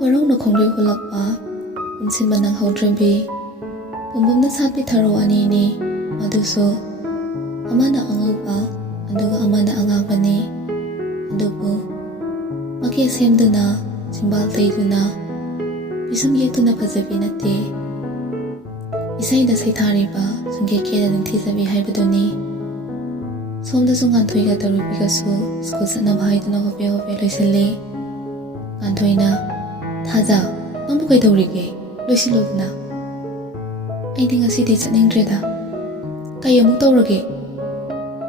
Warong na khongrei holakpa unsin manang haudrabi bumbum na satpi tharo ani ni maduso amana angaupa aduga amana angapani adubu maki semduna chimbal taiduna bisum yetuna phajabi nate isai da saithariba sungge keda ningthi sabi haibaduni somda sungan thoiga tarubi gasu school sana bhaiduna hobe hobe loisale antoina Thaza, nangbu kai taurige, loisiloduna. Aidi ngasidi chatningdreda. Kai amuk taurage.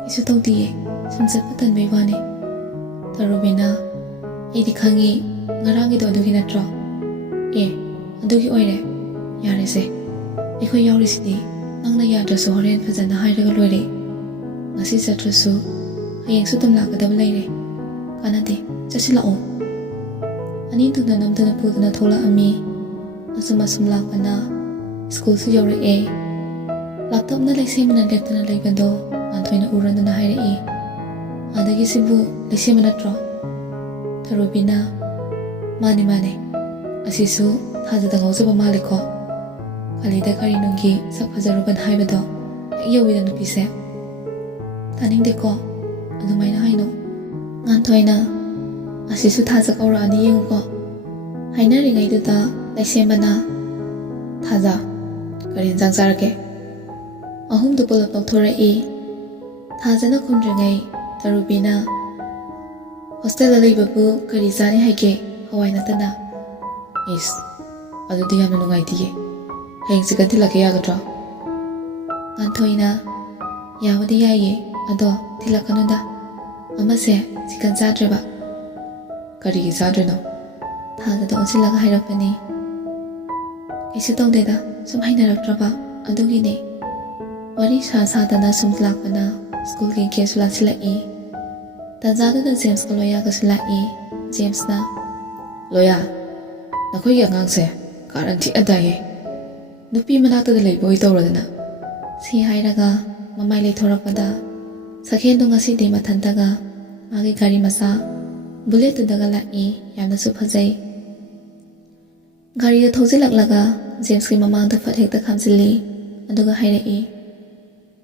Isu tawdiye, sum chatpa tanbai wane. Tarubina, aidi khangi ngarangido adugi natro. Adugi oire. Yarese. Ekhoi yaurisidi, nangna yadrasu horen fazana hairaga loire. Ngasi chatrasu, hayengsu tam lakadaba leire. Kanade, chasilao. Ani tuna namtana pudana thola ami asum lakpana school su yore laptop na laisemana leptana leibado anthoina urandana haire adagi sibu laisemana tro tarubina mane asisu thajada ngawjaba maliko kalida kari nungi sakhajaruban haibado yowida nupise taningde ko adumaina haino anthoina asisu thaja kaura ani yenguko hainari ngai duta laisemana thaja karin jangjarake ahum du pulap thora thaja na khundre ngai tarubina hostel lai babu kari jani haike hawai natana is adu diya manu ngai tiye heng sikanti lake yagadra anthoina yawadi yaye ado tilakanuda amase sikan jadreba Kari zadreno Thaja da onsilaga hairapani Kaisu tawdeda sum hainarakraba adugine Wari sadana sum lakpana school ki kesu laksilai Tanjadu da James ka loya ka silai James na Loya Nakoi ki angangse karanti adaye Nupi manakta da leibo itawradana Si hairaga mamai leithorakpada Sakhen do ngasidi mathantaga Magi gari masa Bullet daga lai yamna su phajai gari da thoji laklaga James ki mamang da phat hekta khamjili aduga hairei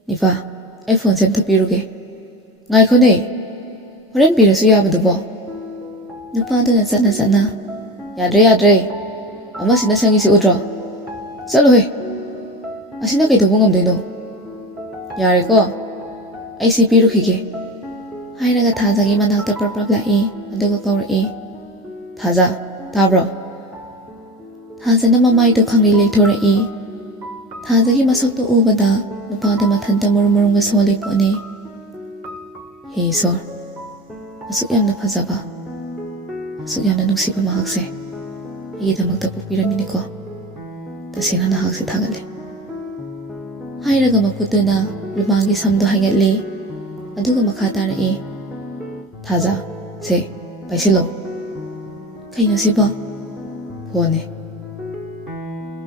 nifa iPhone sem thapiruge ngai khone horen pirasu yabadubo nupa da chana yadre ama sina sangi si udro chalo he asina kai dobo ngamdeino yare ko ai si pirukhige hairaga thajagi manakta prapra lai aduga kauri Thaja tabro Thajana mamai do khangri leithore Thajagi masok to ubada nupa da mathanta murmurunga sole pone Hey sor asuk yamna phajaba asuk yamna nungsiba mahakse igidamakta pupiramini ko tasina na hakse thagale hairaga makutuna lumangi samdo haigatle aduga makha tarai Thaja se paisilo kaino siba phone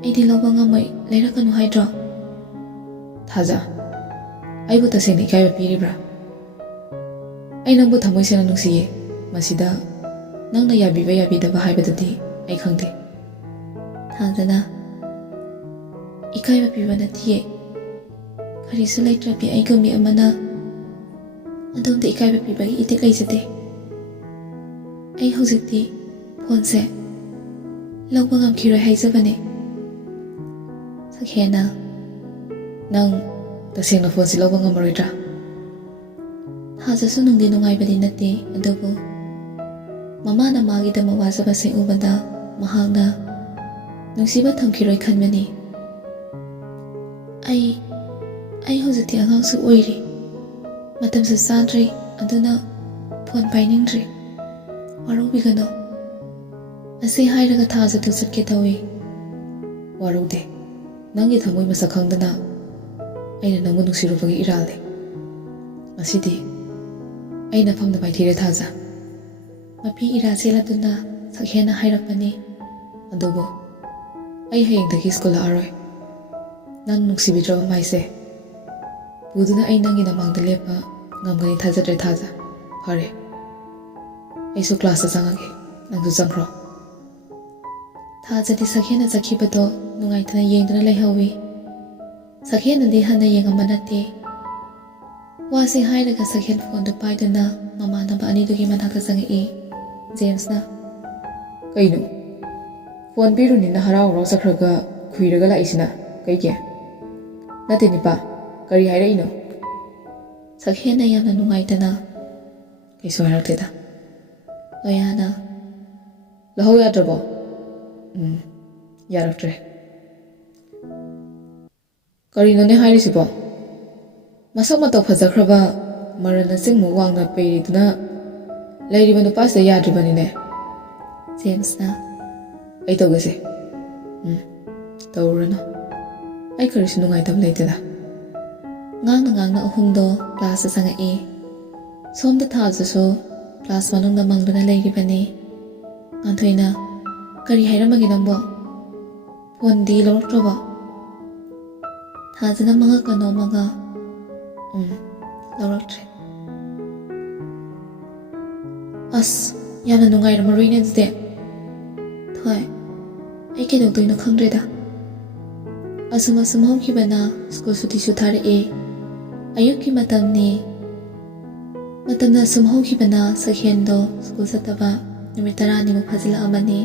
aidi loba ngamai leirakanu haidro Thaja aibu taseni kaiba piribra ai nangbu thamoisena nungsiye masida nangna yabiba yabidaba haibadadi ai khangde Thajana ikaiba pibana tiye karisu leitrapi ai gumi amana adom de ikaiba pibagi itik leijate ai hojikti phone se lawba ngamkhiroi haijabane sakhena nang tasengna phone si lawba ngamaroidra Thaja su nungdi nungaibadi nate adubu mama na magi da mawajaba se ubada mahangna nungsiba thamkhiroi khanbani ai hojikti angang su oiri matam sa sadri aduna phone painingdri warubigano Asi hairaga Thaja tu satke tawi warude nangi thamoi masa khangdana aina nangbu nungsirubagi irale asidi aina phangda baithire Thaja mapi ira seladuna sakhena hairakpani adubo ai hayengdagi school aroi nang nungsibidra maise buduna ai nangi namangda lepa ngamgani thajadre Thaja phare ꯑꯩꯁꯨ ꯀ꯭ꯂꯥꯁꯇ ꯆꯪꯉꯒꯦ ꯅꯪꯁꯨ ꯆꯪꯈ꯭ꯔꯣ ꯊꯥꯖꯗꯤ ꯁꯛꯍꯦꯟꯅ ꯆꯠꯈꯤꯕꯗꯣ ꯅꯨꯡꯉꯥꯏꯇꯅ ꯌꯦꯡꯗꯨꯅ ꯂꯩꯍꯧꯋꯤ ꯁꯛꯍꯦꯟꯅꯗꯤ ꯍꯟꯅ ꯌꯦꯡꯉꯝꯕ ꯅꯠꯇꯦ ꯋꯥꯁꯤ ꯍꯥꯏꯔꯒ ꯁꯛꯍꯦꯟ ꯐꯣꯟꯗꯨ ꯄꯥꯏꯗꯨꯅ ꯃꯃꯥꯟꯅꯕ ꯑꯅꯤꯗꯨꯒꯤ ꯃꯅꯥꯛꯇ ꯆꯪꯉꯛꯏ ꯖꯦꯝꯁꯅ ꯀꯩꯅꯣ ꯐꯣꯟ ꯄꯤꯔꯨꯅꯤꯅ ꯍꯔꯥꯎ ꯍꯔꯥꯎ ꯆꯠꯈ꯭ꯔꯒ ꯈꯨꯏꯔꯒ ꯂꯥꯛꯏꯁꯤꯅ ꯀꯩꯒꯤ ꯅꯠꯇꯦ ꯅꯤꯄꯥ ꯀꯔꯤ ꯍꯥꯏꯔꯛꯏꯅꯣ ꯁꯛꯍꯦꯟꯅ ꯌꯥꯝꯅ ꯅꯨꯡꯉꯥꯏꯇꯅ ꯀꯩꯁꯨ ꯍꯥꯏꯔꯛꯇꯦꯗ ꯂꯣꯌꯥꯅ ꯂꯧꯍꯧ ꯌꯥꯗ꯭ꯔꯕꯣ ꯌꯥꯔꯛꯇ꯭ꯔꯦ ꯀꯔꯤꯅꯣꯅꯦ ꯍꯥꯏꯔꯤꯁꯤꯕꯣ ꯃꯁꯛ ꯃꯇꯧ ꯐꯖꯈ꯭ꯔꯕ ꯃꯔꯟ ꯑꯆꯤꯡꯃꯨꯛ ꯋꯥꯡꯅ ꯄꯩꯔꯤꯗꯨꯅ ꯂꯩꯔꯤꯕ ꯅꯨꯄꯥꯁꯤꯗ ꯌꯥꯗ꯭ꯔꯤꯕꯅꯤꯅꯦ ꯖꯦꯝꯁꯅ ꯑꯩ ꯇꯧꯒꯦꯁꯦ ꯇꯧꯔꯨꯔꯅꯨ ꯑꯩ ꯀꯔꯤꯁꯨ ꯅꯨꯡꯉꯥꯏꯇꯕ ꯂꯩꯇꯦꯗ ꯉꯥꯡꯅ ꯑꯍꯨꯝꯗꯣ ꯀ꯭ꯂꯥꯁꯇ ꯆꯪꯉꯛꯏ ꯁꯣꯝꯗ ꯊꯥꯖꯁꯨ ꯀ꯭ꯂꯥꯁ ꯃꯅꯨꯡꯗ ꯃꯪꯗꯨꯅ ꯂꯩꯔꯤꯕꯅꯤ ꯉꯥꯟꯊꯣꯏꯅ ꯀꯔꯤ ꯍꯥꯏꯔꯝꯃꯒꯦ ꯅꯪꯕꯣ ꯐꯣꯟꯗꯤ ꯂꯧꯔꯛꯇ꯭ꯔꯕꯣ ꯊꯥꯖꯅ ꯃꯉꯛꯀ ꯅꯣꯝꯃꯒ ꯂꯧꯔꯛꯇ꯭ꯔꯦ ꯑꯁ ꯌꯥꯝꯅ ꯅꯨꯡꯉꯥꯏꯔꯝꯃꯔꯣꯏꯅꯦ ꯑꯗꯨꯗꯤ ꯊꯣꯏ ꯑꯩ ꯀꯩꯗꯧꯗꯣꯏꯅꯣ ꯈꯪꯗ꯭ꯔꯦꯗ ꯑꯁꯨꯝ ꯍꯧꯈꯤꯕꯅ ꯁ꯭ꯀꯨꯜ ꯁꯨꯇꯤꯁꯨ ꯊꯥꯔꯛꯑꯦ ꯑꯌꯨꯛꯀꯤ ꯃꯇꯝꯅꯤ ꯃꯇꯝꯅ ꯑꯁꯨꯝ ꯍꯧꯈꯤꯕꯅ ꯁꯛꯍꯦꯟꯗꯣ ꯁ꯭ꯀꯨꯜ ꯆꯠꯇꯕ ꯅꯨꯃꯤꯠ 10ꯅꯤꯃꯨꯛ ꯐꯥꯖꯤꯜꯂꯛꯑꯕꯅꯤ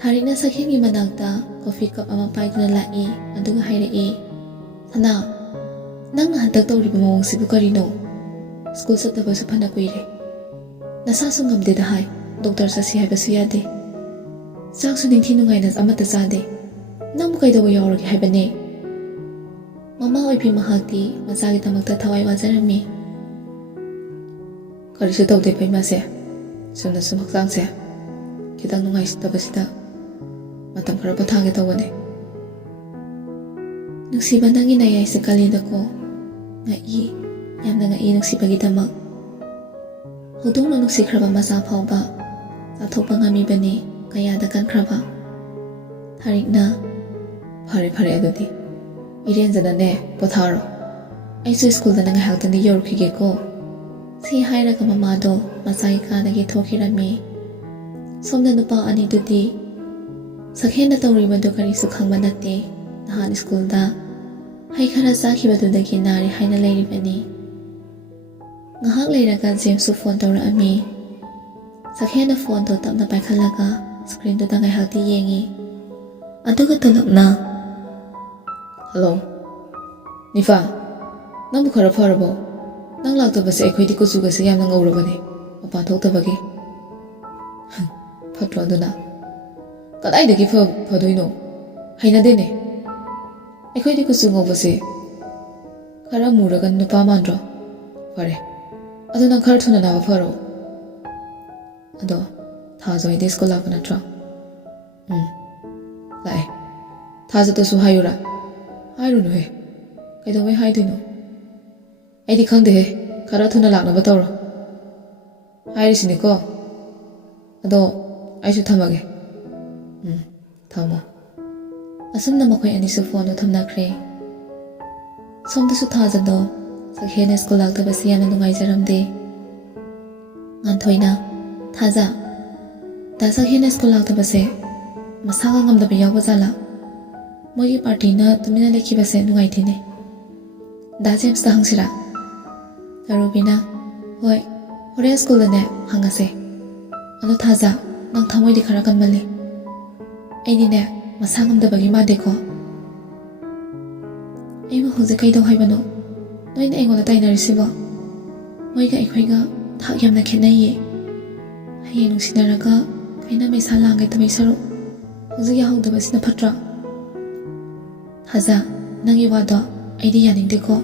ꯊꯥꯔꯤꯛꯅ ꯁꯛꯍꯦꯟꯒꯤ ꯃꯅꯥꯛꯇ ꯀꯣꯐꯤ ꯀꯞ ꯑꯃ ꯄꯥꯏꯗꯨꯅ ꯂꯥꯛꯏ ꯑꯗꯨꯒ ꯍꯥꯏꯔꯛꯏ ꯁꯅꯥ ꯅꯪꯅ ꯍꯟꯗꯛ ꯇꯧꯔꯤꯕ ꯃꯑꯣꯡꯁꯤꯕꯨ ꯀꯔꯤꯅꯣ ꯁ꯭ꯀꯨꯜ ꯆꯠꯇꯕꯁꯨ ꯐꯅ ꯀꯨꯏꯔꯦ ꯅꯁꯥꯁꯨ ꯉꯝꯗꯦꯗ ꯍꯥꯏ ꯗꯣꯛꯇꯔ ꯆꯠꯁꯤ ꯍꯥꯏꯕꯁꯨ ꯌꯥꯗꯦ ꯆꯥꯛꯁꯨ ꯅꯤꯡꯊꯤ ꯅꯨꯡꯉꯥꯏꯅ ꯑꯃꯠꯇ ꯆꯥꯗꯦ ꯅꯪꯕꯨ ꯀꯩꯗꯧꯕ ꯌꯥꯎꯔꯒꯦ ꯍꯥꯏꯕꯅꯦ ꯃꯃꯥ ꯑꯣꯏꯕꯤ ꯃꯍꯥꯛꯇꯤ ꯃꯆꯥꯒꯤꯗꯃꯛꯇ ꯊꯋꯥꯏ ꯋꯥꯖꯔꯝꯃꯤ ꯀꯔꯤꯁꯨ ꯇꯧꯗꯦ ꯐꯩꯃꯥꯁꯦ ꯁꯨꯝ ꯍꯛꯆꯥꯡꯁꯦ ꯈꯤꯇꯪ ꯅꯨꯡꯉꯥꯏꯇꯕꯁꯤꯗ ꯃꯇꯝ ꯈꯔ ꯄꯣꯊꯥꯒꯦ ꯇꯧꯕꯅꯦ ꯅꯨꯡꯁꯤꯕ ꯅꯪꯒꯤ ꯅꯌꯥꯏꯁꯦ ꯀꯜꯂꯤꯗꯀꯣ ꯉꯛꯏ ꯌꯥꯝꯅ ꯉꯛꯏ ꯅꯨꯡꯁꯤꯕꯒꯤꯗꯃꯛ ꯍꯧꯗꯣꯡꯅ ꯅꯨꯡꯁꯤꯈ꯭ꯔꯕ ꯃꯆꯥ ꯐꯥꯎꯕ ꯆꯥꯊꯣꯛꯄ ꯉꯝꯃꯤꯕꯅꯤ ꯀꯌꯥꯗ ꯀꯟꯈ꯭ꯔꯕ ꯊꯥꯔꯤꯛꯅ ꯐꯔꯦ ꯑꯗꯨꯗꯤ ꯏꯔꯦꯟꯖꯅꯅꯦ ꯄꯣꯊꯥꯔꯣ ꯑꯩꯁꯨ ꯁ꯭ꯀꯨꯜꯗꯅ ꯉꯥꯏꯍꯥꯛꯇꯪꯗꯤ ꯌꯧꯔꯛꯈꯤꯒꯦꯀꯣ ꯁꯤ ꯍꯥꯏꯔꯒ ꯃꯃꯥꯗꯣ ꯃꯆꯥꯒꯤ ꯀꯥꯗꯒꯤ ꯊꯣꯛꯈꯤꯔꯝꯃꯤ ꯁꯣꯝꯗ ꯅꯨꯄꯥ ꯑꯅꯤꯗꯨꯗꯤ ꯁꯛꯍꯦꯟꯅ ꯇꯧꯔꯤꯕꯗꯨ ꯀꯔꯤꯁꯨ ꯈꯪꯕ ꯅꯠꯇꯦ ꯅꯍꯥꯟ ꯁ꯭ꯀꯨꯜꯗ ꯍꯩ ꯈꯔ ꯆꯥꯈꯤꯕꯗꯨꯗꯒꯤ ꯅꯥꯔꯦ ꯍꯥꯏꯅ ꯂꯩꯔꯤꯕꯅꯤ ꯉꯥꯏꯍꯥꯛ ꯂꯩꯔꯒ ꯖꯦꯝꯁꯁꯨ ꯐꯣꯟ ꯇꯧꯔꯛꯑꯝꯃꯤ ꯁꯛꯍꯦꯟꯅ ꯐꯣꯟꯗꯣ ꯇꯞꯅ ꯄꯥꯏꯈꯠꯂꯒ ꯁꯀ꯭ꯔꯤꯟꯗꯨꯗ ꯉꯥꯏꯍꯥꯛꯇꯤ ꯌꯦꯡꯉꯤ ꯑꯗꯨꯒ ꯇꯂꯛꯅ ꯍꯜꯂꯣ ꯅꯤꯐꯥ ꯅꯪꯕꯨ ꯈꯔ ꯐꯔꯕꯣ ꯅꯪ ꯂꯥꯛꯇꯕꯁꯦ ꯑꯩꯈꯣꯏꯗꯤ ꯀꯨꯆꯨꯒꯁꯦ ꯌꯥꯝꯅ ꯉꯧꯔꯕꯅꯦ ꯃꯄꯥꯟ ꯊꯣꯛꯇꯕꯒꯤ ꯐꯠꯇ꯭ꯔꯣ ꯑꯗꯨꯅ ꯀꯗꯥꯏꯗꯒꯤ ꯐꯗꯣꯏꯅꯣ ꯍꯩꯅꯗꯦꯅꯦ ꯑꯩꯈꯣꯏꯗꯤ ꯀꯨꯆꯨ ꯉꯧꯕꯁꯦ ꯈꯔ ꯃꯨꯔꯒ ꯅꯨꯄꯥ ꯃꯥꯟꯗ꯭ꯔꯣ ꯐꯔꯦ ꯑꯗꯨ ꯅꯪ ꯈꯔ ꯊꯨꯅ ꯅꯥꯕ ꯐꯔꯣ ꯑꯗꯣ ꯊꯥꯖꯣꯏꯗꯤ ꯁ꯭ꯀꯨꯜ ꯂꯥꯛꯄ ꯅꯠꯇ꯭ꯔꯣ ꯂꯥꯛꯑꯦ ꯊꯥꯖꯗꯁꯨ ꯍꯥꯏꯌꯨꯔꯥ ꯍꯥꯏꯔꯨꯅꯨꯍꯦ ꯀꯩꯗꯧꯕꯩ ꯍꯥꯏꯗꯣꯏꯅꯣ ꯑꯩꯗꯤ ꯈꯪꯗꯦꯍꯦ ꯈꯔ ꯊꯨꯅ ꯂꯥꯛꯅꯕ ꯇꯧꯔꯣ ꯍꯥꯏꯔꯤꯁꯤꯅꯤꯀꯣ ꯑꯗꯣ ꯑꯩꯁꯨ ꯊꯝꯃꯒꯦ ꯊꯝꯃꯣ ꯑꯁꯨꯝꯅ ꯃꯈꯣꯏ ꯑꯅꯤꯁꯨ ꯐꯣꯟꯗꯣ ꯊꯝꯅꯈ꯭ꯔꯦ ꯁꯣꯝꯗꯁꯨ ꯊꯥꯖꯗꯣ ꯁꯛꯍꯦꯟꯅ ꯁ꯭ꯀꯨꯜ ꯂꯥꯛꯇꯕꯁꯤ ꯌꯥꯝꯅ ꯅꯨꯡꯉꯥꯏꯖꯔꯝꯗꯦ ꯉꯥꯟꯊꯣꯏꯅ ꯊꯥꯖ ꯗꯥ ꯁꯛꯍꯦꯟꯅ ꯁ꯭ꯀꯨꯜ ꯂꯥꯛꯇꯕꯁꯦ ꯃꯁꯥꯒ ꯉꯝꯗꯕ ꯌꯥꯎꯕ ꯖꯥꯠꯂꯥ ꯃꯣꯏꯒꯤ ꯄꯥꯔꯇꯤꯅ ꯇꯨꯃꯤꯟꯅ ꯂꯩꯈꯤꯕꯁꯦ ꯅꯨꯡꯉꯥꯏꯇꯦꯅꯦ ꯗꯥ ꯖꯦꯝꯁꯇ ꯍꯪꯁꯤꯔꯥ ꯔꯨꯕꯤꯅ ꯍꯣꯏ ꯍꯣꯔꯦꯟ ꯁ꯭ꯀꯨꯜꯗꯅꯦ ꯍꯪꯉꯁꯦ ꯑꯗꯣ ꯊꯥꯖ ꯅꯪ ꯊꯃꯣꯏꯗꯤ ꯈꯔ ꯀꯟꯃꯜꯂꯤ ꯑꯩꯗꯤꯅꯦ ꯃꯁꯥ ꯉꯝꯗꯕꯒꯤ ꯃꯥꯟꯗꯦꯀꯣ ꯑꯩꯕꯨ ꯍꯧꯖꯤꯛ ꯀꯩꯗꯧ ꯍꯥꯏꯕꯅꯣ ꯅꯣꯏꯅ ꯑꯩꯉꯣꯟꯗ ꯇꯥꯏꯅꯔꯤꯁꯤꯕꯣ ꯃꯣꯏꯒ ꯑꯩꯈꯣꯏꯒ ꯊꯥꯛ ꯌꯥꯝꯅ ꯈꯦꯠꯅꯩꯌꯦ ꯍꯌꯦꯡ ꯅꯨꯡꯁꯤꯅꯔꯒ ꯀꯩꯅ ꯃꯩꯁꯥ ꯂꯥꯡꯒꯗꯕꯩ ꯁꯔꯨꯛ ꯍꯧꯖꯤꯛ ꯌꯥꯍꯧꯗꯕꯁꯤꯅ ꯐꯠꯇ꯭ꯔꯣ ꯊꯥꯖ ꯅꯪꯒꯤ ꯋꯥꯗꯣ ꯑꯩꯗꯤ ꯌꯥꯅꯤꯡꯗꯦꯀꯣ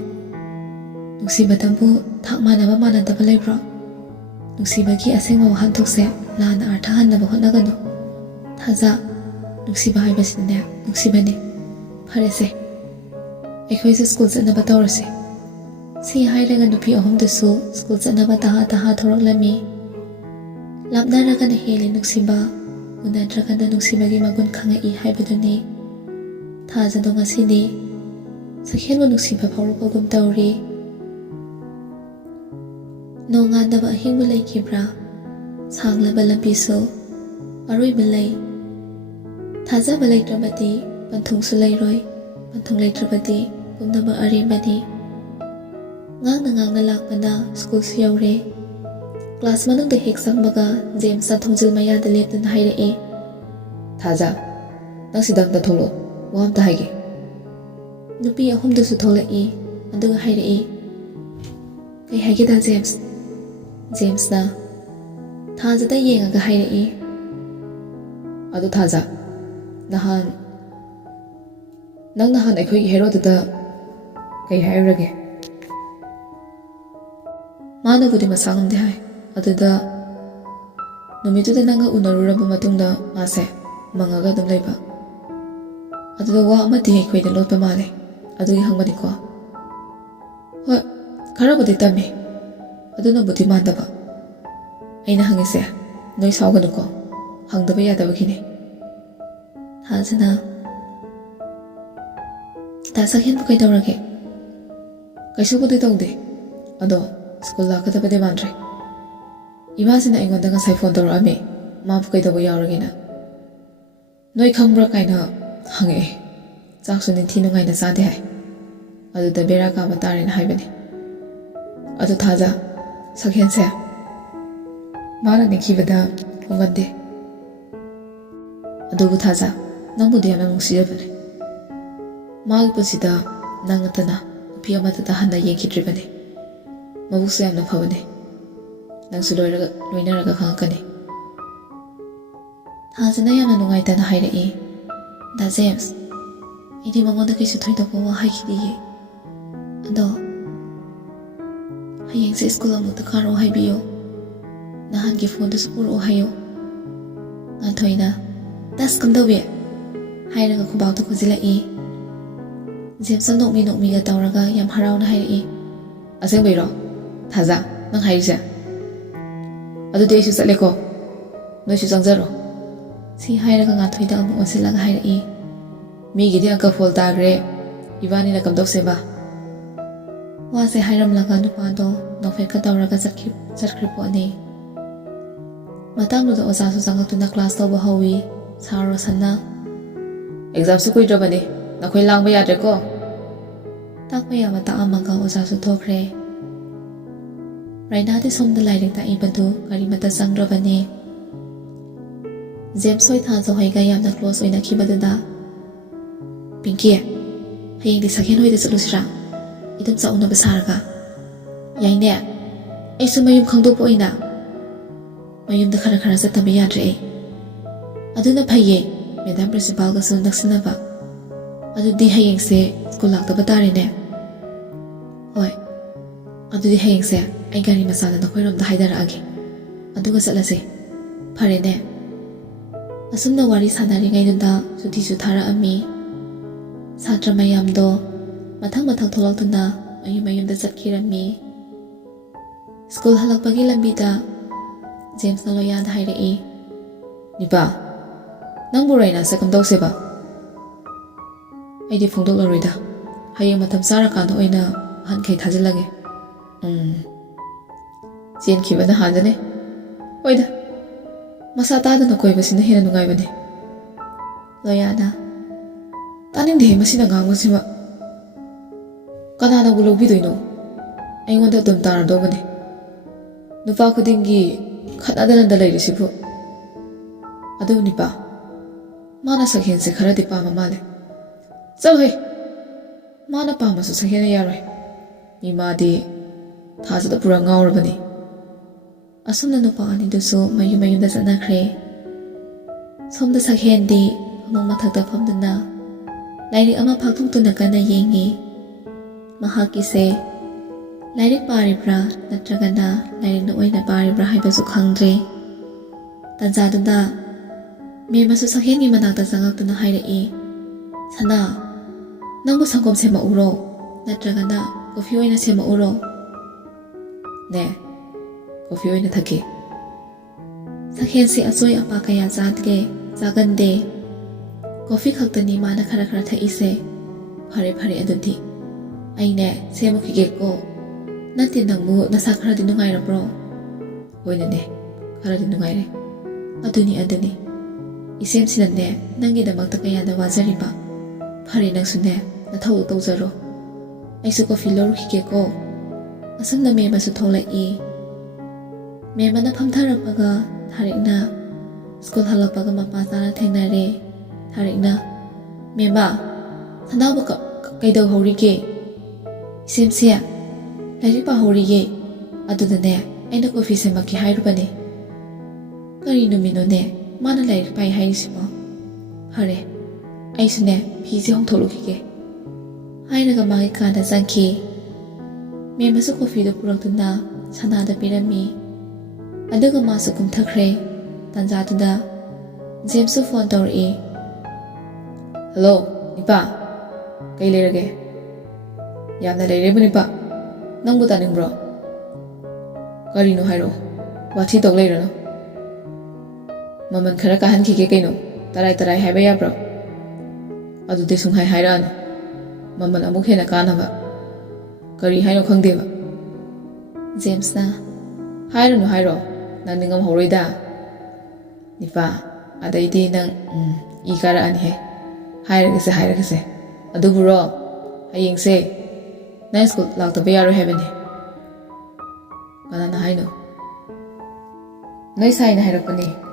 ꯅꯨꯡꯁꯤꯕꯗꯕꯨ ꯊꯥꯛ ꯃꯥꯟꯅꯕ ꯃꯥꯟꯅꯗꯕ ꯂꯩꯕ꯭ꯔꯣ ꯅꯨꯡꯁꯤꯕꯒꯤ ꯑꯁꯦꯡꯕ ꯋꯥꯍꯟꯊꯣꯛꯁꯦ ꯂꯥꯟꯅ ꯑꯥꯔꯊ ꯍꯟꯅꯕ ꯍꯣꯠꯅꯒꯅꯨ ꯊꯥꯖ ꯅꯨꯡꯁꯤꯕ ꯍꯥꯏꯕꯁꯤꯅꯅꯦ ꯅꯨꯡꯁꯤꯕꯅꯤ ꯐꯔꯦꯁꯦ ꯑꯩꯈꯣꯏꯁꯨ ꯁ꯭ꯀꯨꯜ ꯆꯠꯅꯕ ꯇꯧꯔꯁꯦ ꯁꯤ ꯍꯥꯏꯔꯒ ꯅꯨꯄꯤ ꯑꯍꯨꯝꯗꯨꯁꯨ ꯁ꯭ꯀꯨꯜ ꯆꯠꯅꯕ ꯇꯍꯥ ꯊꯣꯔꯛꯂꯝꯃꯤ ꯂꯥꯞꯅꯔꯒꯅ ꯍꯦꯜꯂꯤ ꯅꯨꯡꯁꯤꯕ ꯎꯅꯗ꯭ꯔꯒꯅ ꯅꯨꯡꯁꯤꯕꯒꯤ ꯃꯒꯨꯟ ꯈꯪꯉꯛꯏ ꯍꯥꯏꯕꯗꯨꯅꯤ ꯊꯥꯖꯗꯣ ꯉꯁꯤꯗꯤ ꯁꯛꯍꯦꯟꯕꯨ ꯅꯨꯡꯁꯤꯕ ꯐꯥꯎꯔꯛꯄꯒꯨꯝ ꯇꯧꯔꯤ ꯅꯣꯡꯉꯥꯟꯗꯕ ꯑꯍꯤꯡꯕꯨ ꯂꯩꯈꯤꯕ꯭ꯔꯥ ꯁꯥꯡꯂꯕ ꯂꯝꯕꯤꯁꯨ ꯑꯔꯣꯏꯕ ꯂꯩ ꯊꯥꯖꯕ ꯂꯩꯇ꯭ꯔꯕꯗꯤ ꯄꯟꯊꯨꯡꯁꯨ ꯂꯩꯔꯣꯏ ꯄꯟꯊꯨꯡ ꯂꯩꯇ꯭ꯔꯕꯗꯤ ꯄꯨꯝꯅꯃꯛ ꯑꯔꯦꯝꯕꯅꯤ ꯉꯥꯡꯅ ꯂꯥꯛꯄꯅ ꯁ꯭ꯀꯨꯜꯁꯨ ꯌꯧꯔꯦ ꯀ꯭ꯂꯥꯁ ꯃꯅꯨꯡꯗ ꯍꯦꯛ ꯆꯪꯕꯒ ꯖꯦꯝꯁꯅ ꯊꯣꯡꯖꯤꯜ ꯃꯌꯥꯗ ꯂꯦꯞꯇꯨꯅ ꯍꯥꯏꯔꯛꯑꯦ ꯊꯥꯖ ꯅꯪ ꯁꯤꯗ ꯑꯝꯇ ꯊꯣꯛꯂꯛꯑꯣ ꯋꯥ ꯑꯝꯇ ꯍꯥꯏꯒꯦ ꯅꯨꯄꯤ ꯑꯍꯨꯝꯗꯨꯁꯨ ꯊꯣꯛꯂꯛꯏ ꯑꯗꯨꯒ ꯍꯥꯏꯔꯛꯏ ꯀꯩ ꯍꯥꯏꯒꯦꯗ ꯖꯦꯝꯁꯅ ꯊꯥꯖꯗ ꯌꯦꯡꯉꯒ ꯍꯥꯏꯔꯛꯏ ꯑꯗꯨ ꯊꯥꯖ ꯅꯪ ꯅꯍꯥꯟ ꯑꯩꯈꯣꯏꯒꯤ ꯍꯦꯔꯣꯗꯨꯗ ꯀꯩ ꯍꯥꯏꯔꯨꯔꯒꯦ ꯃꯥꯅꯕꯨꯗꯤ ꯃꯁꯥ ꯉꯝꯗꯦ ꯍꯥꯏ ꯑꯗꯨꯗ ꯅꯨꯃꯤꯠꯇꯨꯗ ꯅꯪꯒ ꯎꯅꯔꯨꯔꯕ ꯃꯇꯨꯡꯗ ꯃꯥꯁꯦ ꯃꯪꯉꯒ ꯑꯗꯨꯝ ꯂꯩꯕ ꯑꯗꯨꯗ ꯋꯥ ꯑꯃꯗꯤ ꯑꯩꯈꯣꯏꯗ ꯂꯣꯠꯄ ꯃꯥꯜꯂꯦ ꯑꯗꯨꯒꯤ ꯍꯪꯕꯅꯤꯀꯣ ꯍꯣꯏ ꯈꯔꯕꯨꯗꯤ ꯇꯝꯃꯤ ꯑꯗꯨꯅꯕꯨꯗꯤ ꯃꯥꯟꯗꯕ ꯑꯩꯅ ꯍꯪꯉꯤꯁꯦ ꯅꯣꯏ ꯁꯥꯎꯒꯅꯨꯀꯣ ꯍꯪꯗꯕ ꯌꯥꯗꯕꯒꯤꯅꯦ ꯊꯥꯖꯅ ꯗꯥ ꯁꯛꯍꯦꯟꯕꯨ ꯀꯩꯗꯧꯔꯒꯦ ꯀꯩꯁꯨꯕꯨꯗꯤ ꯇꯧꯗꯦ ꯑꯗꯣ ꯁ꯭ꯀꯨꯜ ꯂꯥꯛꯀꯗꯕꯗꯤ ꯃꯥꯟꯗ꯭ꯔꯦ ꯏꯃꯥꯁꯤꯅ ꯑꯩꯉꯣꯟꯗ ꯉꯁꯥꯏ ꯐꯣꯟ ꯇꯧꯔꯛꯑꯝꯃꯤ ꯃꯥꯕꯨ ꯀꯩꯗꯧꯕ ꯌꯥꯎꯔꯒꯦꯅ ꯅꯣꯏ ꯈꯪꯕ꯭ꯔꯥ ꯀꯥꯏꯅ ꯍꯪꯉꯛꯑꯦ ꯆꯥꯛꯁꯨ ꯅꯤꯡꯊꯤ ꯅꯨꯡꯉꯥꯏꯅ ꯆꯥꯗꯦ ꯍꯥꯏ ꯑꯗꯨꯗ ꯕꯦꯔꯥ ꯀꯥꯕ ꯇꯥꯔꯦꯅ ꯍꯥꯏꯕꯅꯤ ꯑꯗꯨ ꯊꯥꯖ ꯁꯛꯍꯦꯟꯁꯦ ꯃꯥꯅ ꯅꯤꯡꯈꯤꯕꯗ ꯍꯣꯡꯒꯟꯗꯦ ꯑꯗꯨꯕꯨ ꯊꯥꯖ ꯅꯪꯕꯨꯗꯤ ꯌꯥꯝꯅ ꯅꯨꯡꯁꯤꯖꯕꯅꯦ ꯃꯥꯒꯤ ꯄꯨꯟꯁꯤꯗ ꯅꯪ ꯅꯠꯇꯅ ꯅꯨꯄꯤ ꯑꯃꯠꯇꯗ ꯍꯟꯅ ꯌꯦꯡꯈꯤꯗ꯭ꯔꯤꯕꯅꯤ ꯃꯕꯨꯛꯁꯨ ꯌꯥꯝꯅ ꯐꯕꯅꯦ ꯅꯪꯁꯨ ꯂꯣꯏꯅꯔꯒ ꯈꯪꯉꯛꯀꯅꯤ ꯊꯥꯖꯅ ꯌꯥꯝꯅ ꯅꯨꯡꯉꯥꯏꯇꯅ ꯍꯥꯏꯔꯛꯏ ꯗꯥ ꯖꯦꯝꯁ ꯑꯩꯗꯤ ꯃꯉꯣꯟꯗ ꯀꯩꯁꯨ ꯊꯣꯏꯗꯣꯛꯄ ꯋꯥ ꯍꯥꯏꯈꯤꯗꯤꯌꯦ ꯑꯗꯣ ꯍꯌꯦꯡꯁꯦ ꯁ꯭ꯀꯨꯜ ꯑꯃꯨꯛꯇ ꯀꯥꯔꯛꯑꯣ ꯍꯥꯏꯕꯤꯌꯨ ꯅꯍꯥꯟꯒꯤ ꯐꯣꯟꯗꯨꯁꯨ ꯄꯨꯔꯛꯑꯣ ꯍꯥꯏꯌꯨ ꯉꯥꯟꯊꯣꯏꯅ ꯇꯁ ꯀꯝꯗꯧꯕꯤ ꯍꯥꯏꯔꯒ ꯈꯨꯕꯥꯛꯇꯣ ꯈꯨꯖꯤꯜꯂꯛꯏ ꯖꯦꯝꯁꯅ ꯅꯣꯛꯃꯤꯒ ꯇꯧꯔꯒ ꯌꯥꯝ ꯍꯔꯥꯎꯅ ꯍꯥꯏꯔꯛꯏ ꯑꯁꯦꯡꯕꯩꯔꯣ ꯊꯥꯖ ꯅꯪ ꯍꯥꯏꯔꯤꯁꯦ ꯑꯗꯨꯗꯤ ꯑꯩꯁꯨ ꯆꯠꯂꯦꯀꯣ ꯅꯣꯏꯁꯨ ꯆꯪꯖꯔꯣ ꯁꯤ ꯍꯥꯏꯔꯒ ꯉꯥꯟꯊꯣꯏꯗ ꯑꯃꯨꯛ ꯑꯣꯟꯁꯤꯜꯂꯒ ꯍꯥꯏꯔꯛꯏ ꯃꯤꯒꯤꯗꯤ ꯑꯪꯀ ꯐꯣꯜ ꯇꯥꯈ꯭ꯔꯦ ꯏꯕꯥꯅꯤꯅ ꯀꯝꯗꯧꯁꯦꯕ ꯋꯥꯁꯦ ꯍꯥꯏꯔꯝꯂꯒ ꯅꯨꯄꯥꯗꯣ ꯅꯣꯛꯐꯦꯠꯀ ꯇꯧꯔꯒ ꯆꯠꯈ꯭ꯔꯤ ꯄꯣꯠꯅꯤ ꯃꯇꯥꯡꯗꯨꯗ ꯑꯣꯖꯥꯁꯨ ꯆꯪꯉꯛꯇꯨꯅ ꯀ꯭ꯂꯥꯁ ꯇꯧꯕ ꯍꯧꯋꯤ ꯁꯥꯔ ꯔꯣꯁꯟꯅ ꯑꯦꯛꯖꯥꯝꯁꯨ ꯀꯨꯏꯗ꯭ꯔꯕꯅꯤ ꯅꯈꯣꯏ ꯂꯥꯡꯕ ꯌꯥꯗ꯭ꯔꯦꯀꯣ ꯇꯥꯛꯄ ꯌꯥꯕ ꯇꯥꯛꯑꯝꯃꯒ ꯑꯣꯖꯥꯁꯨ ꯊꯣꯛꯈ꯭ꯔꯦ ꯔꯥꯏꯅꯥꯗꯤ ꯁꯣꯝꯗ ꯂꯥꯏꯔꯤꯛ ꯇꯥꯛꯏꯕꯗꯨ ꯀꯔꯤꯃꯠꯇ ꯆꯪꯗ꯭ꯔꯕꯅꯤ ꯖꯦꯝꯁ ꯍꯣꯏ ꯊꯥꯖ ꯍꯣꯏꯒ ꯌꯥꯝꯅ ꯀ꯭ꯂꯣꯁ ꯑꯣꯏꯅꯈꯤꯕꯗꯨꯗ ꯄꯤꯡꯀꯤ ꯍꯌꯦꯡꯗꯤ ꯁꯛꯍꯦꯟ ꯍꯣꯏꯗ ꯆꯠꯂꯨꯁꯤꯔꯥ ꯏꯗꯣꯝꯆꯥ ꯎꯅꯕ ꯁꯥꯔꯒ ꯌꯥꯏꯅꯦ ꯑꯩꯁꯨ ꯃꯌꯨꯝ ꯈꯪꯗꯣꯛꯄ ꯑꯣꯏꯅ ꯃꯌꯨꯝꯗ ꯈꯔ ꯆꯠꯇꯕ ꯌꯥꯗ꯭ꯔꯦ ꯑꯩ ꯑꯗꯨꯅ ꯐꯩꯌꯦ ꯃꯦꯗꯥꯝ ꯄ꯭ꯔꯤꯟꯁꯤꯄꯥꯜꯒꯁꯨ ꯅꯛꯁꯤꯟꯅꯕ ꯑꯗꯨꯗꯤ ꯍꯌꯦꯡꯁꯦ ꯁ꯭ꯀꯨꯜ ꯂꯥꯛꯇꯕ ꯇꯥꯔꯦꯅꯦ ꯍꯣꯏ ꯑꯗꯨꯗꯤ ꯍꯌꯦꯡꯁꯦ ꯑꯩ ꯒꯥꯔꯤ ꯃꯆꯥꯗ ꯅꯈꯣꯏꯔꯣꯝꯗ ꯍꯥꯏꯗꯔꯛꯑꯒꯦ ꯑꯗꯨꯒ ꯆꯠꯂꯁꯦ ꯐꯔꯦꯅꯦ ꯑꯁꯨꯝꯅ ꯋꯥꯔꯤ ꯁꯥꯟꯅꯔꯤꯉꯩꯗꯨꯗ ꯁꯨꯇꯤꯁꯨ ꯊꯥꯔꯛꯑꯝꯃꯤ ꯁꯥꯇ꯭ꯔ ꯃꯌꯥꯝꯗꯣ ꯃꯊꯪ ꯊꯣꯛꯂꯛꯇꯨꯅ ꯃꯌꯨꯝꯗ ꯆꯠꯈꯤꯔꯝꯃꯤ ꯁ꯭ꯀꯨꯜ ꯍꯜꯂꯛꯄꯒꯤ ꯂꯝꯕꯤꯗ ꯖꯦꯝꯁꯅ ꯂꯣꯌꯥꯗ ꯍꯥꯏꯔꯛꯏ ꯅꯤꯄꯥ ꯅꯪꯕꯨ ꯔꯥꯏꯅꯥꯁꯦ ꯀꯝꯗꯧꯁꯦꯕ ꯑꯩꯗꯤ ꯐꯣꯡꯗꯣꯛꯂꯔꯣꯏꯗ ꯍꯌꯦꯡ ꯃꯇꯝ ꯆꯥꯔꯀꯥꯟꯗ ꯑꯣꯏꯅ ꯑꯍꯟꯈꯩ ꯊꯥꯖꯤꯜꯂꯒꯦ ꯆꯦꯟꯈꯤꯕꯅ ꯍꯥꯟꯖꯅꯤ ꯍꯣꯏꯗ ꯃꯁꯥ ꯇꯥꯗꯅ ꯀꯣꯏꯕꯁꯤꯅ ꯍꯦꯟꯅ ꯅꯨꯡꯉꯥꯏꯕꯅꯤ ꯂꯣꯌꯥꯅ ꯇꯥꯅꯤꯡꯗꯦꯍꯦ ꯃꯁꯤꯅ ꯉꯥꯡꯕꯁꯤꯃ ꯀꯅꯥꯅꯕꯨ ꯂꯧꯕꯤꯗꯣꯏꯅꯣ ꯑꯩꯉꯣꯟꯗ ꯑꯗꯨꯝ ꯇꯥꯔꯗꯧꯕꯅꯤ ꯅꯨꯄꯥ ꯈꯨꯗꯤꯡꯒꯤ ꯈꯠꯅꯗꯅꯗ ꯂꯩꯔꯤꯁꯤꯕꯨ ꯑꯗꯨ ꯅꯤꯄꯥ ꯃꯥꯅ ꯁꯛꯍꯦꯟꯁꯦ ꯈꯔꯗꯤ ꯄꯥꯝꯕ ꯃꯥꯜꯂꯦ ꯆꯠꯂꯣꯍꯦ ꯃꯥꯅ ꯄꯥꯝꯕꯁꯨ ꯁꯛꯍꯦꯟꯅ ꯌꯥꯔꯣꯏ ꯏꯃꯥꯗꯤ ꯊꯥꯖꯗ ꯄꯨꯔꯥ ꯉꯥꯎꯔꯕꯅꯤ ꯑꯁꯨꯝꯅ ꯅꯨꯄꯥ ꯑꯅꯤꯗꯨꯁꯨ ꯃꯌꯨꯝꯗ ꯆꯠꯅꯈ꯭ꯔꯦ ꯁꯣꯝꯗ ꯁꯛꯍꯦꯟꯗꯤ ꯐꯃꯨꯡ ꯃꯊꯛꯇ ꯐꯝꯗꯨꯅ ꯂꯥꯏꯔꯤꯛ ꯑꯃ ꯐꯥꯛꯇꯣꯛꯇꯨꯅ ꯀꯟꯅ ꯌꯦꯡꯉꯤ ꯃꯍꯥꯛꯀꯤꯁꯦ ꯂꯥꯏꯔꯤꯛ ꯄꯥꯔꯤꯕ꯭ꯔꯥ ꯅꯠꯇ꯭ꯔꯒꯅ ꯂꯥꯏꯔꯤꯛꯅ ꯑꯣꯏꯅ ꯄꯥꯔꯤꯕ꯭ꯔꯥ ꯍꯥꯏꯕꯁꯨ ꯈꯪꯗ꯭ꯔꯦ ꯇꯟꯖꯥꯗꯨꯗ ꯃꯦꯝꯃꯁꯨ ꯁꯛꯍꯦꯟꯒꯤ ꯃꯅꯥꯛꯇ ꯆꯪꯉꯛꯇꯨꯅ ꯍꯥꯏꯔꯛꯏ ꯁꯅꯥ ꯅꯪꯕꯨ ꯁꯪꯒꯣꯝ ꯁꯦꯝꯃꯛꯎꯔꯣ ꯅꯠꯇ꯭ꯔꯒꯅ ꯀꯣꯐꯤ ꯑꯣꯏꯅ ꯁꯦꯝꯃꯛꯎꯔꯣ ꯅꯦ ꯀꯣꯐꯤ ꯑꯣꯏꯅ ꯊꯛꯀꯦ ꯁꯛꯍꯦꯟꯁꯤ ꯑꯆꯣꯏ ꯑꯄꯥ ꯀꯌꯥ ꯆꯥꯒꯟꯗꯦ ꯀꯣꯐꯤ ꯈꯛꯇꯅꯤ ꯃꯥꯅ ꯈꯔ ꯊꯛꯏꯁꯦ ꯐꯔꯦ ꯑꯗꯨꯗꯤ ꯑꯩꯅꯦ ꯁꯦꯝꯃꯛꯈꯤꯒꯦꯀꯣ ꯅꯠꯇꯦ ꯅꯪꯕꯨ ꯅꯁꯥ ꯈꯔꯗꯤ ꯅꯨꯡꯉꯥꯏꯔꯕ꯭ꯔꯣ ꯍꯣꯏꯅꯅꯦ ꯈꯔꯗꯤ ꯅꯨꯡꯉꯥꯏꯔꯦ ꯑꯗꯨꯅꯤ ꯏꯁꯦꯝꯁꯤꯅꯅꯦ ꯅꯪꯒꯤꯗꯃꯛꯇ ꯀꯌꯥꯗ ꯋꯥꯖꯔꯤꯕ ꯐꯔꯦ ꯅꯪꯁꯨꯅꯦ ꯅꯊꯧꯗꯣ ꯇꯧꯖꯔꯣ ꯑꯩꯁꯨ ꯀꯣꯐꯤ ꯂꯧꯔꯨꯈꯤꯒꯦꯀꯣ ꯑꯁꯨꯝꯅ ꯃꯦꯃꯁꯨ ꯊꯣꯛꯂꯛꯏ ꯃꯦꯃꯅ ꯐꯝꯊꯔꯛꯄꯒ ꯊꯥꯔꯤꯛꯅ ꯁ꯭ꯀꯨꯜ ꯍꯜꯂꯛꯄꯒ ꯃꯄꯥ ꯆꯥꯅ ꯊꯦꯡꯅꯔꯦ ꯊꯥꯔꯤꯛꯅ ꯃꯦꯃꯥ ꯁꯅꯥꯕꯨ ꯀꯩꯗꯧꯍꯧꯔꯤꯒꯦ ꯏꯁꯦꯝꯁꯦ ꯂꯥꯏꯔꯤꯛ ꯄꯥꯍꯧꯔꯤꯌꯦ ꯑꯗꯨꯗꯅꯦ ꯑꯩꯅ ꯀꯣꯐꯤ ꯁꯦꯝꯃꯛꯀꯦ ꯍꯥꯏꯔꯨꯕꯅꯦ ꯀꯔꯤ ꯅꯨꯃꯤꯠꯅꯣꯅꯦ ꯃꯥꯅ ꯂꯥꯏꯔꯤꯛ ꯄꯥꯏ ꯍꯥꯏꯔꯤꯁꯤꯕꯣ ꯐꯔꯦ ꯑꯩꯁꯨꯅꯦ ꯐꯤꯁꯦ ꯍꯣꯡꯊꯣꯛꯂꯨꯈꯤꯒꯦ ꯍꯥꯏꯔꯒ ꯃꯥꯒꯤ ꯀꯥꯗ ꯆꯪꯈꯤ ꯃꯦꯃꯁꯨ ꯀꯣꯐꯤꯗꯨ ꯄꯨꯔꯛꯇꯨꯅ ꯁꯅꯥꯗ ꯄꯤꯔꯝꯃꯤ ꯑꯗꯨꯒ ꯃꯥꯁꯨ ꯀꯨꯝꯊꯈ꯭ꯔꯦ ꯇꯥꯟꯖꯥꯗꯨꯗ ꯖꯦꯝꯁꯁꯨ ꯐꯣꯟ ꯇꯧꯔꯛꯏ ꯍꯜꯂꯣ ꯅꯤꯄꯥ ꯀꯩ ꯂꯩꯔꯒꯦ ꯌꯥꯝꯅ ꯂꯩꯔꯦꯕꯨ ꯅꯤꯄꯥ ꯅꯪꯕꯨ ꯇꯥꯅꯤꯡꯕ꯭ꯔꯣ ꯀꯔꯤꯅꯣ ꯍꯥꯏꯔꯛꯑꯣ ꯋꯥꯊꯤ ꯇꯧ ꯂꯩꯔꯅꯨ ꯃꯃꯜ ꯈꯔ ꯀꯥꯍꯟꯈꯤꯒꯦ ꯀꯩꯅꯣ ꯇꯔꯥꯏ ꯍꯥꯏꯕ ꯌꯥꯕ꯭ꯔꯣ ꯑꯗꯨꯗꯤ ꯁꯨꯡꯍꯥꯏ ꯍꯥꯏꯔꯛꯑꯅꯨ ꯃꯃꯜ ꯑꯃꯨꯛ ꯍꯦꯟꯅ ꯀꯥꯅꯕ ꯀꯔꯤ ꯍꯥꯏꯅꯣ ꯈꯪꯗꯦꯕ ꯖꯦꯝꯁꯅ ꯍꯥꯏꯔꯨꯅꯨ ꯍꯥꯏꯔꯣ ꯅꯪ ꯅꯤꯡꯉꯝꯍꯧꯔꯣꯏꯗ ꯅꯤꯄꯥ ꯑꯗꯩꯗꯤ ꯅꯪ ꯏ ꯀꯥꯔꯛꯑꯅꯤꯍꯦ ꯍꯥꯏꯔꯒꯁꯦ ꯑꯗꯨꯕꯨꯔꯣ ꯍꯌꯦꯡꯁꯦ ꯅꯪ ꯁ꯭ꯀꯨꯜ ꯂꯥꯛꯇꯕ ꯌꯥꯔꯣꯏ ꯍꯥꯏꯕꯅꯦ ꯀꯅꯥꯅ ꯍꯥꯏꯅꯣ ꯅꯣꯏ ꯁꯥꯏꯅ ꯍꯥꯏꯔꯛꯄꯅꯦ